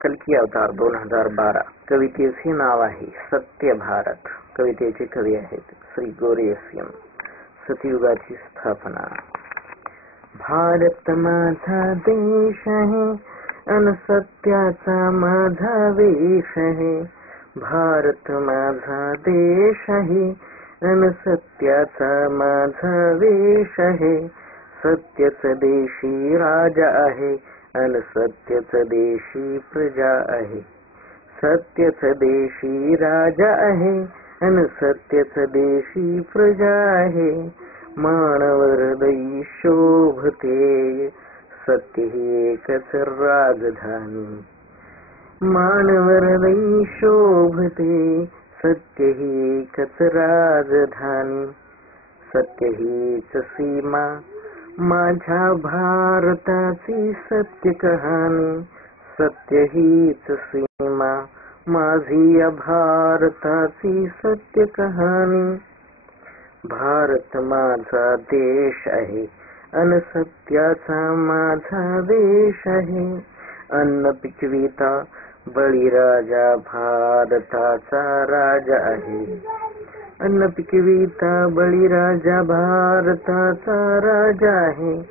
कल्की अवतार 2012. कवितेचे नाव आहे सत्य भारत. कवितेचे कवी आहेत श्री गोरेसियम. सतयुगाची स्थापना. भारत माझा देश आहे अन सत्याचा माझा वेश आहे. भारत माझा देश आहे अन सत्याचा माझा वेश आहे. सत्यच देशी राजा आहे अन सत्यच देशी प्रजा आहे. सत्यच देशी राजा आहे अन सत्यच देशी प्रजा आहे. मानवर दै शोभते सत्य ही एकच राजधानी. मानवर दै शोभते सत्य ही एकच राजधानी. सत्य हीच सीमा माझ्या भारताची सत्य कहाणी. सत्य हीच सीमा माझी या भारताची सत्य कहाणी. भारत माझा देश आहे अन सत्याचा माझा देश आहे. अन्न पिकविता बळीराजा भारताचा राजा आहे. अन्न पिकविता बळीराजा भारताचा राजा आहे.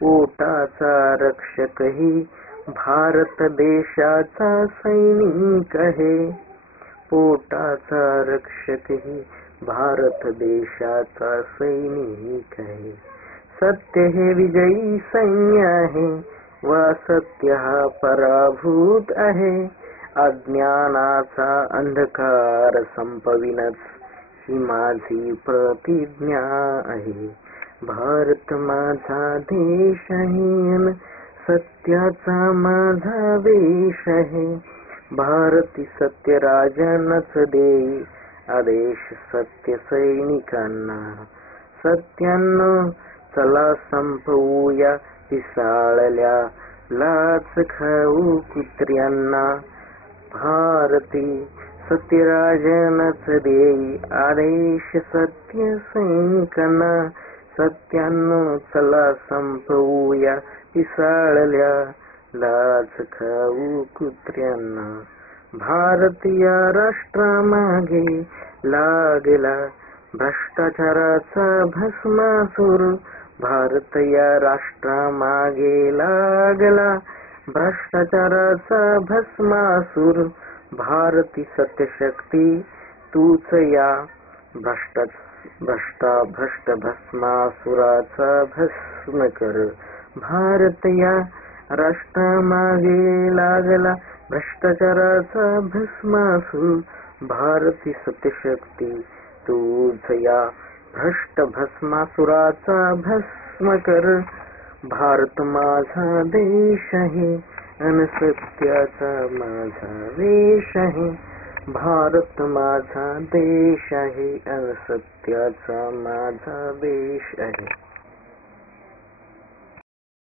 पोटाचा रक्षकही भारत देशाचा सैनिक आहे. पोटाचा रक्षकही भारत देशाचा सैनिक आहे. सत्य हे विजयी सैन्य आहे वा सत्य हा पराभूत आहे. अज्ञानाचा अंधकार संपविनच ही माझी प्रतिज्ञा आहे. भारत माझा देश आहे अन सत्याचा माझा वेश आहे. भारती सत्य राजांनाच देई आदेश सत्य सैनिकांना. सत्यानं चला संपवूया पिसाळल्या लाच खाऊ कुत्र्यांना. भारती सत्यराजांनाच देई आदेश सत्य सैनिकांना. सत्यानं चला संपवूया पिसाळल्या लाच खाऊ कुत्र्यांना. भारतीय राष्ट्रामागे लागला भ्रष्टाचाराचा भस्मासूर. भारत या राष्ट्रामागे लागला भ्रष्टाचाराचा भस्मासूर. भारती सत्यशक्ती तूच या भ्रष्ट भस्मासुराचा भस्म कर. भारत या राष्ट्रामागे लागला भ्रष्टाचाराचा भस्मासूर. भारती सत्यशक्ती तूच या भ्रष्ट भस्मासुराचा भस्म कर. भारत माझा देश आहे अन सत्याचा माझा वेश आहे. भारत माझा देश आहे अन सत्याचा माझा वेश आहे.